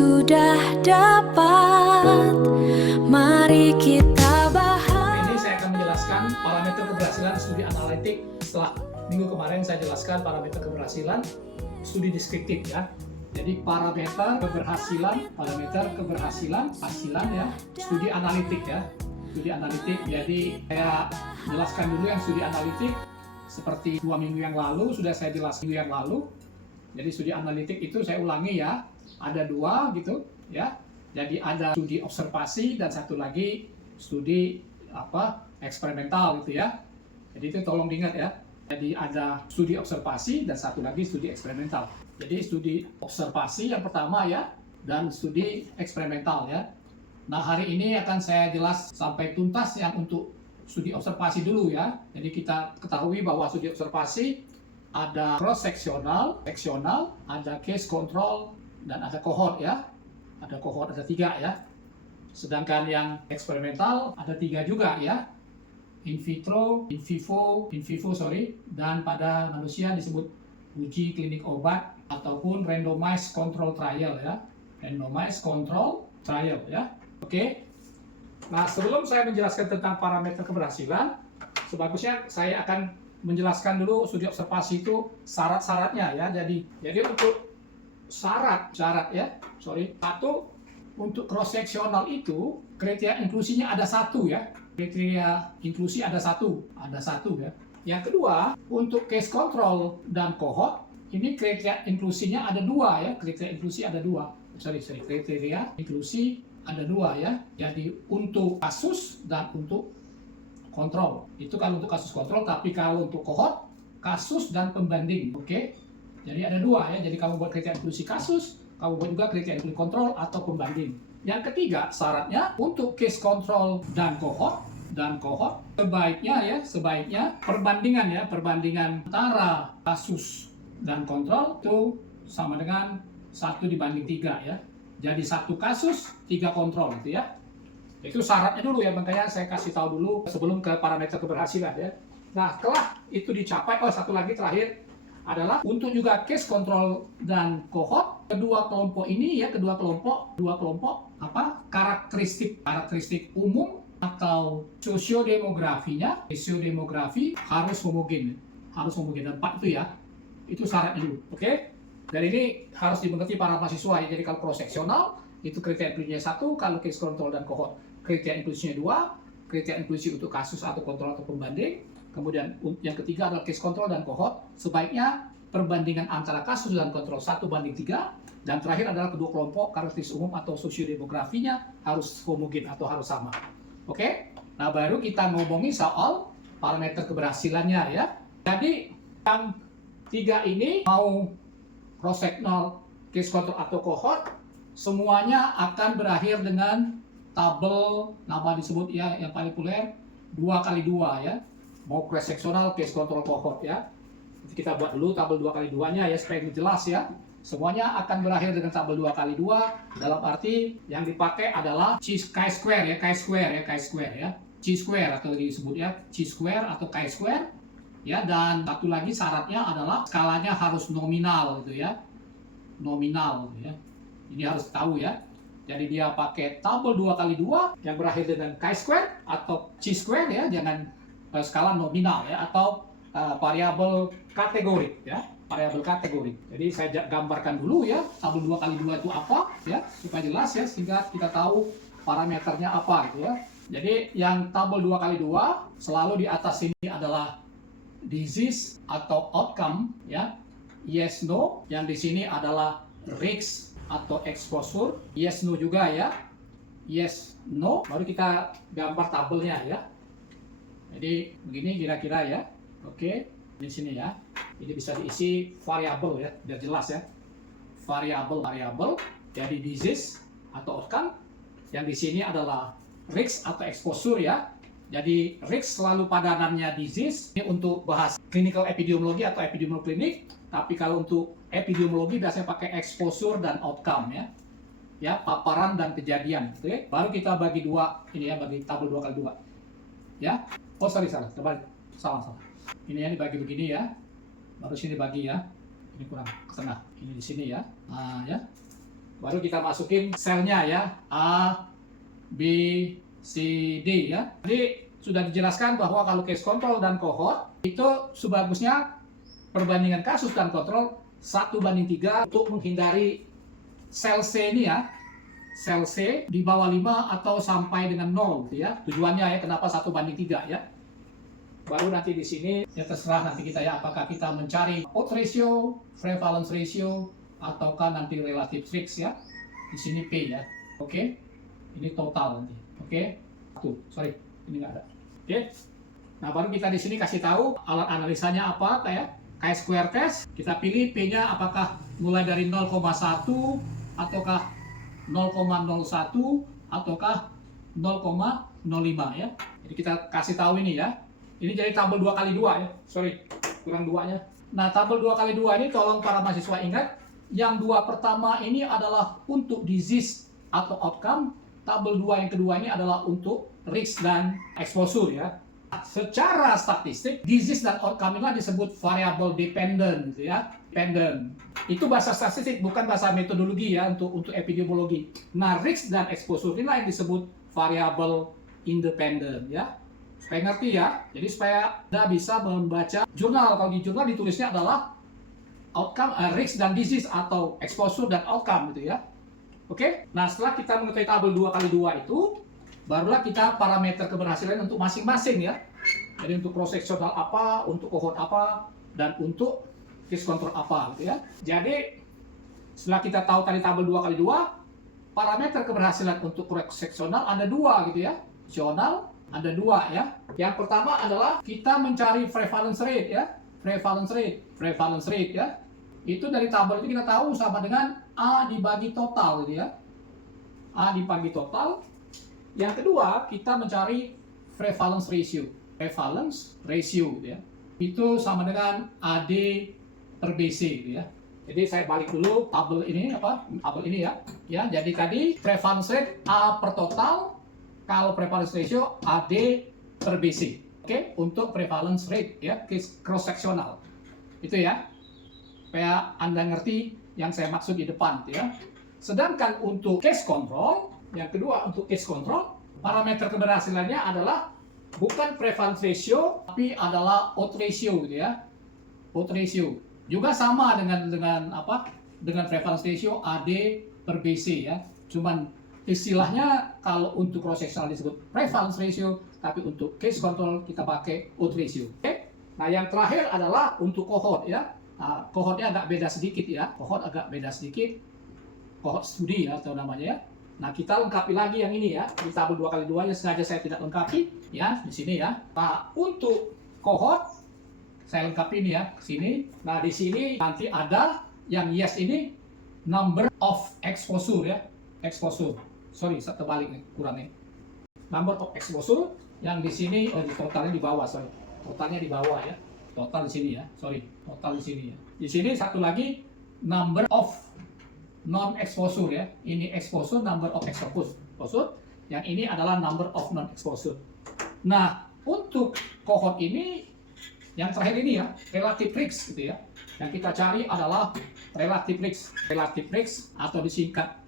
sudah dapat, mari kita bahas. Ini saya akan menjelaskan parameter keberhasilan studi analitik. Setelah minggu kemarin saya jelaskan parameter keberhasilan studi deskriptif ya. Jadi parameter keberhasilan hasilan ya, studi analitik ya. Studi analitik, jadi saya jelaskan dulu yang studi analitik seperti 2 minggu yang lalu sudah saya jelaskan yang lalu. Jadi studi analitik itu saya ulangi ya, ada 2 gitu ya. Jadi ada studi observasi dan satu lagi studi eksperimental gitu ya. Jadi itu tolong diingat ya. Jadi ada studi observasi dan satu lagi studi eksperimental. Jadi studi observasi yang pertama ya, dan studi eksperimental ya. Nah hari ini akan saya jelas sampai tuntas yang untuk studi observasi dulu ya. Jadi kita ketahui bahwa studi observasi ada cross seksional, ada case control dan ada cohort ya. Ada cohort ada 3 ya. Sedangkan yang eksperimental ada 3 juga ya. In vivo, dan pada manusia disebut uji klinik obat ataupun randomized control trial ya. Randomized control trial ya. Oke. Nah, sebelum saya menjelaskan tentang parameter keberhasilan, sebagusnya saya akan menjelaskan dulu studi observasi itu syarat-syaratnya ya. Jadi untuk syarat ya. Satu, untuk cross seksional itu kriteria inklusinya ada 1 ya. Kriteria inklusi ada satu ya. Yang kedua, untuk case control dan cohort ini kriteria inklusinya ada 2 ya. Kriteria inklusi ada 2. Kriteria inklusi ada 2 ya. Jadi untuk kasus dan untuk kontrol. Itu kalau untuk kasus kontrol, tapi kalau untuk cohort, kasus dan pembanding. Oke. Jadi ada 2 ya. Jadi kamu buat kriteria inklusi kasus, kamu buat juga kriteria inklusi kontrol atau pembanding. Yang ketiga, syaratnya untuk case control dan cohort sebaiknya perbandingan antara kasus dan kontrol itu sama dengan 1:3 ya. Jadi 1 kasus 3 kontrol gitu ya. Itu syaratnya dulu ya, makanya saya kasih tahu dulu sebelum ke parameter keberhasilan ya. Nah, setelah itu dicapai, satu lagi terakhir adalah untuk juga case control dan cohort, kedua kelompok karakteristik umum atau sosiodemografi harus homogen dan 4 itu ya. Itu syaratnya dulu. Oke? Dan ini harus dimengerti para mahasiswa ya. Jadi kalau cross seksional itu kriteria inklusinya 1, kalau case control dan cohort kriteria inklusinya 2, kriteria inklusi untuk kasus atau kontrol atau pembanding. Kemudian yang ketiga adalah case control dan cohort, sebaiknya perbandingan antara kasus dan kontrol 1:3, dan terakhir adalah kedua kelompok karakteristik umum atau sosiodemografinya harus homogen atau harus sama. Oke? Nah, baru kita ngomongin soal parameter keberhasilannya ya. Jadi yang 3 ini mau cross sectional, case control atau cohort, semuanya akan berakhir dengan tabel nama disebut ya yang paling populer 2x2 ya. Mau cross sectional, case control, cohort ya. Jadi kita buat dulu tabel 2x2-nya ya supaya jelas ya. Semuanya akan berakhir dengan tabel 2x2 dalam arti yang dipakai adalah chi-square ya. Chi-square atau disebut ya chi-square atau chi-square ya, dan satu lagi syaratnya adalah skalanya harus nominal gitu ya. Nominal gitu ya. Ini harus tahu ya. Jadi dia pakai tabel 2x2 yang berakhir dengan chi-square atau chi-square ya, jangan skala nominal ya, atau variabel kategorik ya, variabel kategorik. Jadi saya gambarkan dulu ya tabel 2x2 itu apa ya, supaya jelas ya, sehingga kita tahu parameternya apa gitu ya. Jadi yang tabel 2x2 selalu di atas ini adalah disease atau outcome ya, yes no. Yang di sini adalah risk atau exposure, yes no juga ya, yes no. Baru kita gambar tabelnya ya. Jadi begini kira-kira ya. Oke, di sini ya. Ini bisa diisi variabel ya, biar jelas ya. Variabel. Jadi disease atau outcome. Yang di sini adalah risk atau exposure ya. Jadi risk selalu padanannya disease. Ini untuk bahas clinical epidemiologi atau epidemiologi klinik. Tapi kalau untuk epidemiologi biasanya pakai exposure dan outcome ya. Ya, paparan dan kejadian. Oke. Baru kita bagi 2 ini ya, bagi tabel 2x2. Ya. Oh sorry, salah. Ini yang dibagi begini ya. Baru sini bagi ya. Ini kurang ke tengah. Ini di sini ya. Nah ya. Baru kita masukin selnya ya, A, B, C, D ya. Jadi sudah dijelaskan bahwa kalau case control dan cohort itu sebagusnya perbandingan kasus dan kontrol 1:3 untuk menghindari sel C ini ya. Sel C di bawah 5 atau sampai dengan 0 gitu ya. Tujuannya ya kenapa 1:3 ya. Baru nanti di sini ya terserah nanti kita ya apakah kita mencari odds ratio, prevalence ratio ataukah nanti relative risk ya. Di sini P ya. Oke. Ini total nanti. Oke. Sorry, ini nggak ada. Oke. Nah, baru kita di sini kasih tahu alat analisanya apa kayak chi-square test. Kita pilih P-nya apakah mulai dari 0,1 ataukah 0,01 ataukah 0,05 ya. Jadi kita kasih tahu ini ya. Ini jadi tabel 2x2 ya. Sorry, kurang 2-nya. Nah, tabel 2x2 ini tolong para mahasiswa ingat, yang dua pertama ini adalah untuk disease atau outcome, tabel 2 yang kedua ini adalah untuk risk dan exposure ya. Secara statistik, disease dan outcome ini disebut variable dependent gitu ya. Dependent. Itu bahasa statistik, bukan bahasa metodologi ya untuk epidemiologi. Nah, risk dan exposure inilah yang disebut variable independent ya. Supaya ngerti ya. Jadi supaya Anda bisa membaca jurnal. Kalau di jurnal ditulisnya adalah outcome, risk dan disease atau exposure dan outcome gitu ya. Oke? Nah, setelah kita mengetahui tabel 2x2 itu, barulah kita parameter keberhasilan untuk masing-masing ya. Jadi untuk cross sectional apa, untuk cohort apa, dan untuk case control apa gitu ya. Jadi setelah kita tahu tadi tabel 2x2, parameter keberhasilan untuk cross sectional ada dua gitu ya. Sectional ada dua ya. Yang pertama adalah kita mencari prevalence rate ya. Prevalence rate ya. Itu dari tabel itu kita tahu sama dengan A dibagi total gitu ya. A dibagi total. Yang kedua, kita mencari prevalence ratio. Prevalence ratio gitu ya. Itu sama dengan AD per BC gitu ya. Jadi saya balik dulu tabel ini apa? Tabel ini ya. Ya, jadi tadi prevalence rate A per total, kalau prevalence ratio AD per BC. Oke, untuk prevalence rate ya, cross sectional. Itu ya. Supaya Anda ngerti yang saya maksud di depan gitu ya. Sedangkan untuk case control, yang kedua untuk case control, parameter keberhasilannya adalah bukan prevalence ratio, tapi adalah odds ratio gitu ya. Odds ratio. Juga sama dengan apa? Dengan prevalence ratio AD per BC ya. Cuman istilahnya kalau untuk cross sectional disebut prevalence ratio, tapi untuk case control kita pakai odds ratio. Oke? Nah, yang terakhir adalah untuk cohort ya. Nah, cohortnya agak beda sedikit ya. Cohort agak beda sedikit. Cohort studi ya atau namanya ya. Nah, kita lengkapi lagi yang ini ya. Di tabel 2x2 yang sengaja saya tidak lengkapi ya di sini ya. Nah, untuk cohort saya lengkapi ini ya, sini. Nah, di sini nanti ada yang yes ini number of exposure ya. Exposure. Sorry, terbalik nih, kurang nih. Number of exposure yang di sini di totalnya di bawah, sorry. Totalnya di bawah ya. Total di sini ya. Sorry, total di sini ya. Di sini satu lagi number of non exposure ya. Ini exposure, number of exposure. Yang ini adalah number of non exposure. Nah, untuk cohort ini yang terakhir ini ya, relative risk gitu ya. Yang kita cari adalah relative risk atau disingkat